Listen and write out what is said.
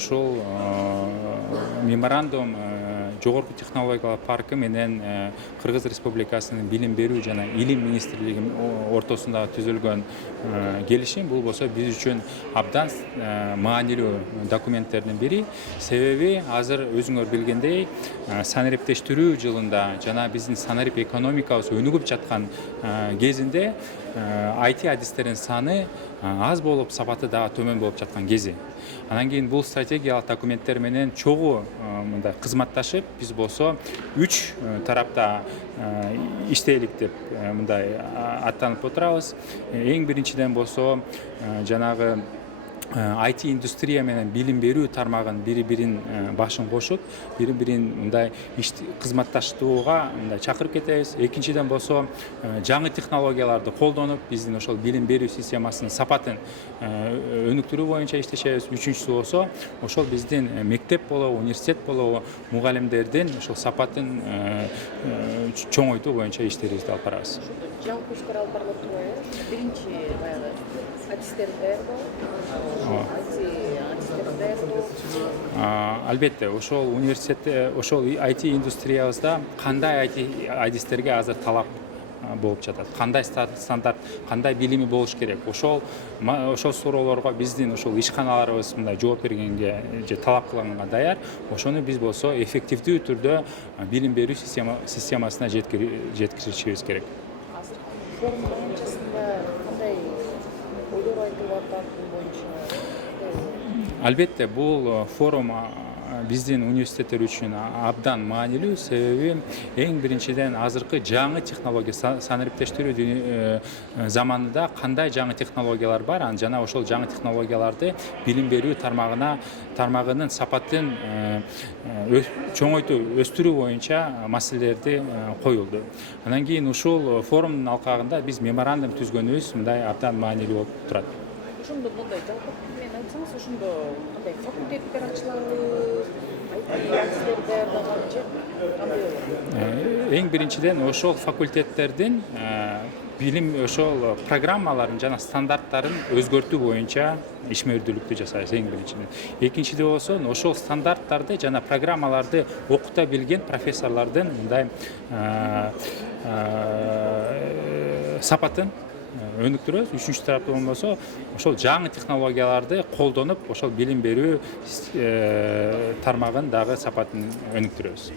ошол меморандум жогорку технологиялар паркы менен Кыргыз Республикасынын билим берүү жана илим министрлиги ортосунда түзүлгөн келишим. Бул болсо биз үчүн абдан маанилүү документтердин бири. Себеби азыр өзүңөр билгендей санариптештирүү жылында жана биздин санарип экономикабыз өнүгүп жаткан кезинде IT адистердин саны аз болуп, сапаты дагы төмөн болуп жаткан кези. Анан кийин бул стратегиялык документтер менен чогуу мындай кызматташып, биз болсо 3 тарапта иштейлик деп мындай аттанып отурабыз. Эң биринчиден болсо жанагы IT индустрия менен билим берүү тармагын бири-бирин башын кошуп, бири-бирин мындай кызматташтууга мындай чакырып кетебиз. Экинчиден болсо жаңы технологияларды колдонуп, биздин ошол билим берүү системасынын сапатын өнүктүрүү боюнча иштешебиз. Үчүнчүсү болсо ошол биздин мектеп болобу, университет болобу, мугалимдердин ошол сапатын чоңойтуу боюнча иштерибизди алып барабыз. Жалпы ишкер алып барылып турбайбы? Биринчи баягы адистер даярдоо, Албетте, ошол университетте, ошол IT индустриябызда кандай IT адистерге азыр талап болуп жатат, кандай стандарт, кандай билими болуш керек. Ошол суроолорго биздин ошол ишканаларыбыз мындай жооп бергенге же талап кылганга даяр. Ошону биз болсо эффективдүү түрдө билим берүү системасына жеткиришибиз керек. Азыр форум боюнчасында кандай ойлор айтылып атат боюнча? Албетте, бул форум биздин университеттер үчүн абдан маанилүү. Себеби эң биринчиден азыркы жаңы технология, санариптештирүү заманында кандай жаңы технологиялар бар, жана ошол жаңы технологияларды билим берүү тармагынын сапатын чоңойтуу, өстүрүү боюнча маселелерди коюлду. Анан кийин ушул форумдун алкагында биз меморандум түзгөнүбүз мындай абдан маанилүү болуп турат. Ошондо мындай жалпы мен айтсаңыз, ошондо кандай факультеттер ачылабы, адистер даярдаган же кандай болот? Эң биринчиден ошол факультеттердин билим ошол программаларын жана стандарттарын өзгөртүү боюнча ишмердүүлүктү жасайбыз эң биринчиден. Экинчиде болсо ошол стандарттарды жана программаларды окута билген профессорлордун мындай сапатын өнүктүрөбүз. Үчүнчү тараптан болсо ошол жаңы технологияларды колдонуп, ошол билим берүү тармагын дагы сапатын өнүктүрөбүз.